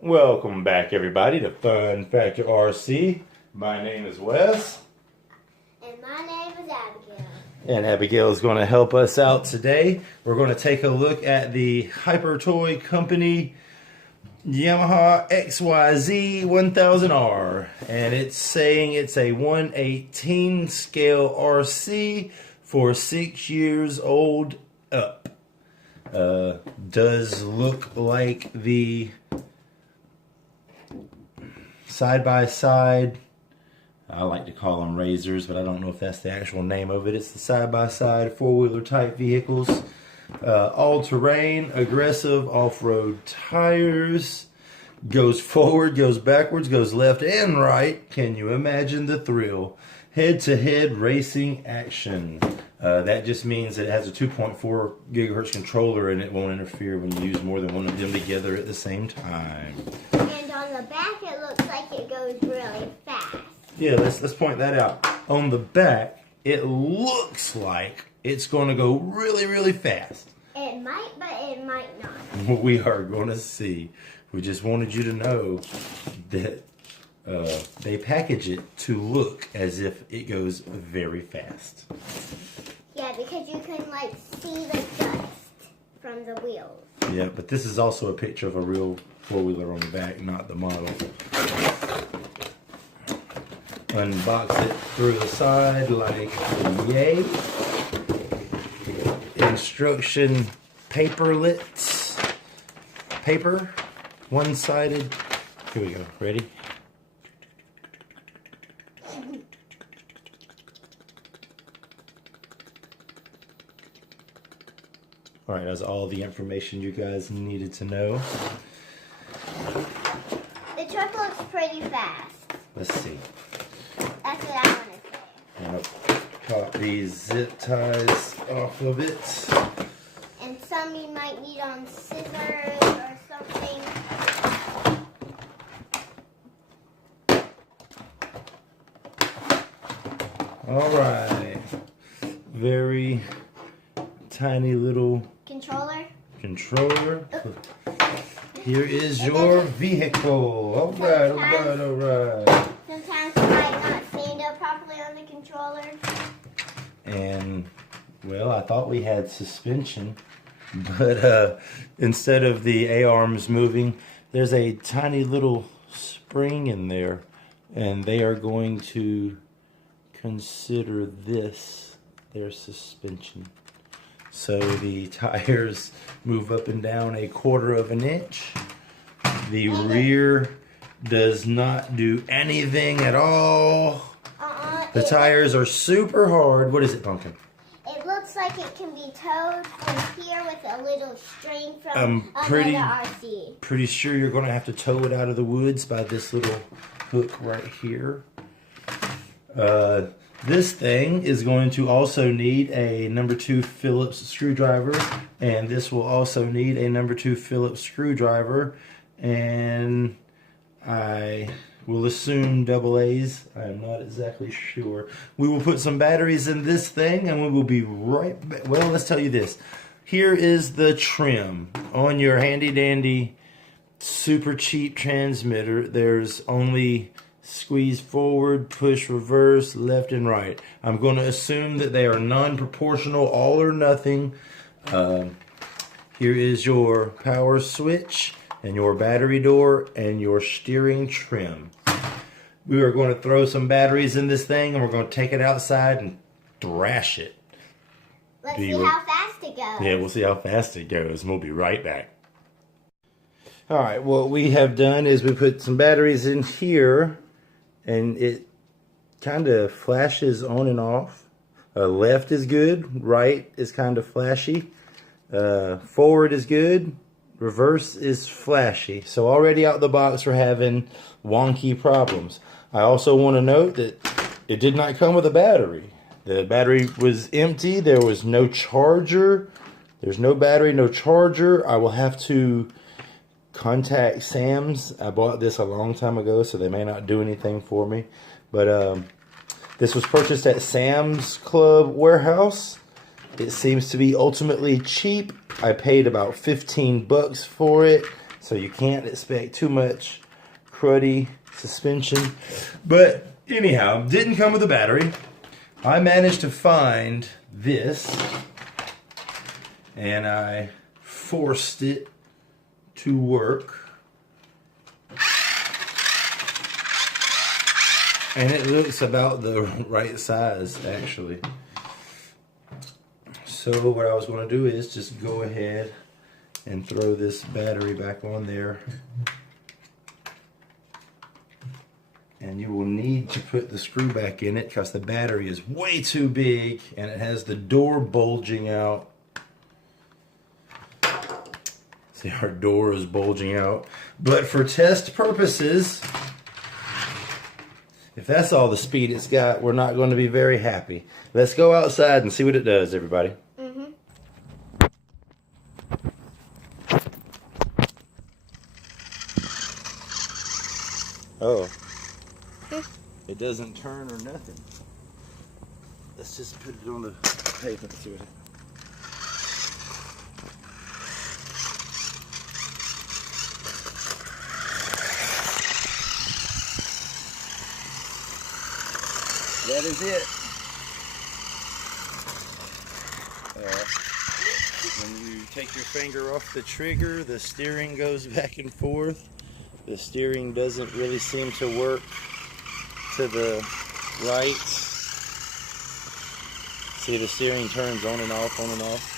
Welcome back, everybody, to Fun Factor RC. My name is Wes. And my name is Abigail. And Abigail is going to help us out today. We're going to take a look at the Hyper Toy Company Yamaha XYZ 1000R. And it's saying it's a 1/18 scale RC for 6 years old up. Does look like the side-by-side, I like to call them razors, but I don't know if that's the actual name of it. It's the side-by-side four-wheeler type vehicles. All-terrain, aggressive off-road tires. Goes forward, goes backwards, goes left and right. Can you imagine the thrill? Head-to-head racing action. That just means it has a 2.4 gigahertz controller and it won't interfere when you use more than one of them together at the same time. And on the back it looks like it goes really fast. Yeah, let's point that out. On the back, it looks like it's going to go really, really fast. It might, but it might not. We are going to see. We just wanted you to know that they package it to look as if it goes very fast. Yeah, because you can like see the dust from the wheels. Yeah, but this is also a picture of a real four-wheeler on the back, not the model. Unbox it through the side like yay. Instruction paperlets. Paper. One-sided. Here we go. Ready? Alright, that's all the information you guys needed to know. The truck looks pretty fast. Let's see. That's what I want to say. I'm going to pop these zip ties off of it. And some you might need on scissors or something. Alright. Very tiny little controller. Here is your vehicle. Alright, alright, alright. Sometimes you might not stand up properly on the controller. And, well, I thought we had suspension, but instead of the A-arms moving, there's a tiny little spring in there, and they are going to consider this their suspension. So the tires move up and down 1/4 of an inch. The rear does not do anything at all. The tires are super hard. What is it, Pumpkin? It looks like it can be towed from here with a little string from I'm another RC. pretty sure you're going to have to tow it out of the woods by this little hook right here. This thing is going to also need a number 2 Phillips screwdriver, and this will also need a number 2 Phillips screwdriver, and I will assume double A's. I am not exactly sure. We will put some batteries in this thing and we will be right back. Well, let's tell you this. Here is the trim on your handy dandy super cheap transmitter. There's only squeeze forward, push reverse, left and right. I'm going to assume that they are non-proportional, all or nothing. Here is your power switch and your battery door and your steering trim. We are going to throw some batteries in this thing and we're going to take it outside and thrash it. Let's see how fast it goes. Yeah, we'll see how fast it goes and we'll be right back. Alright, what we have done is we put some batteries in here and it kind of flashes on and off. Left is good, right is kind of flashy, forward is good, reverse is flashy. So already out the box we're having wonky problems. I also want to note that it did not come with a battery. The battery was empty. There was no charger. There's no battery, no charger. I will have to contact Sam's. I bought this a long time ago, so they may not do anything for me. But this was purchased at Sam's Club Warehouse. It seems to be ultimately cheap. I paid about 15 bucks for it, so you can't expect too much cruddy suspension. But anyhow, didn't come with a battery. I managed to find this, and I forced it to work. And it looks about the right size, actually. So what I was going to do is just go ahead and throw this battery back on there. And you will need to put the screw back in it because the battery is way too big and it has the door bulging out. See, our door is bulging out. But for test purposes, if that's all the speed it's got, we're not going to be very happy. Let's go outside and see what it does, everybody. Oh. It doesn't turn or nothing. Let's just put it on the pavement and see what happens. That is it. When you take your finger off the trigger, the steering goes back and forth. The steering doesn't really seem to work to the right. See, the steering turns on and off, on and off.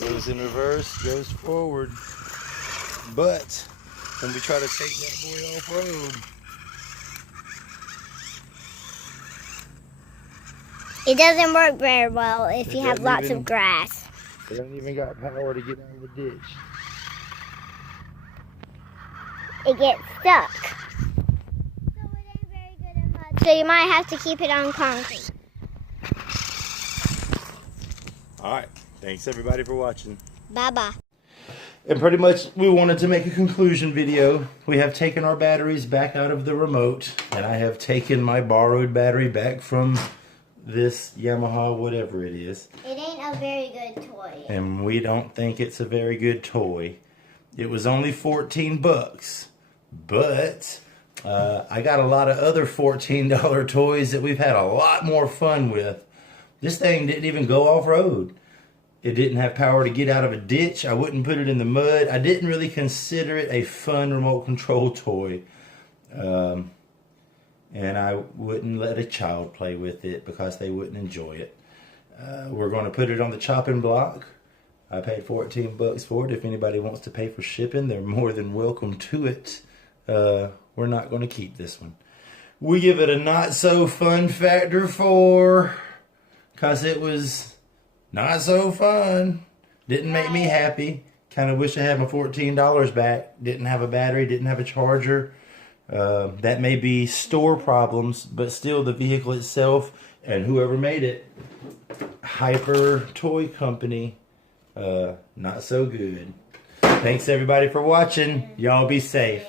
Goes in reverse, goes forward. But when we try to take that boy off-road, it doesn't work very well if you have lots of grass. It hasn't even got power to get out of the ditch. It gets stuck. So it ain't very good in mud. So you might have to keep it on concrete. Alright, thanks everybody for watching. Bye-bye. And pretty much we wanted to make a conclusion video. We have taken our batteries back out of the remote, and I have taken my borrowed battery back from this Yamaha, whatever it is. It ain't a very good toy. And we don't think it's a very good toy. It was only 14 bucks. But I got a lot of other $14 toys that we've had a lot more fun with. This thing didn't even go off-road. It didn't have power to get out of a ditch. I wouldn't put it in the mud. I didn't really consider it a fun remote control toy. And I wouldn't let a child play with it because they wouldn't enjoy it. We're going to put it on the chopping block. I paid 14 bucks for it. If anybody wants to pay for shipping, they're more than welcome to it. We're not going to keep this one. We give it a not so fun factor 4 because it was not so fun. Didn't make me happy. Kind of wish I had my $14 back. Didn't have a battery, didn't have a charger. That may be store problems, but still the vehicle itself and whoever made it, Hyper Toy Company, not so good. Thanks everybody for watching. Y'all be safe.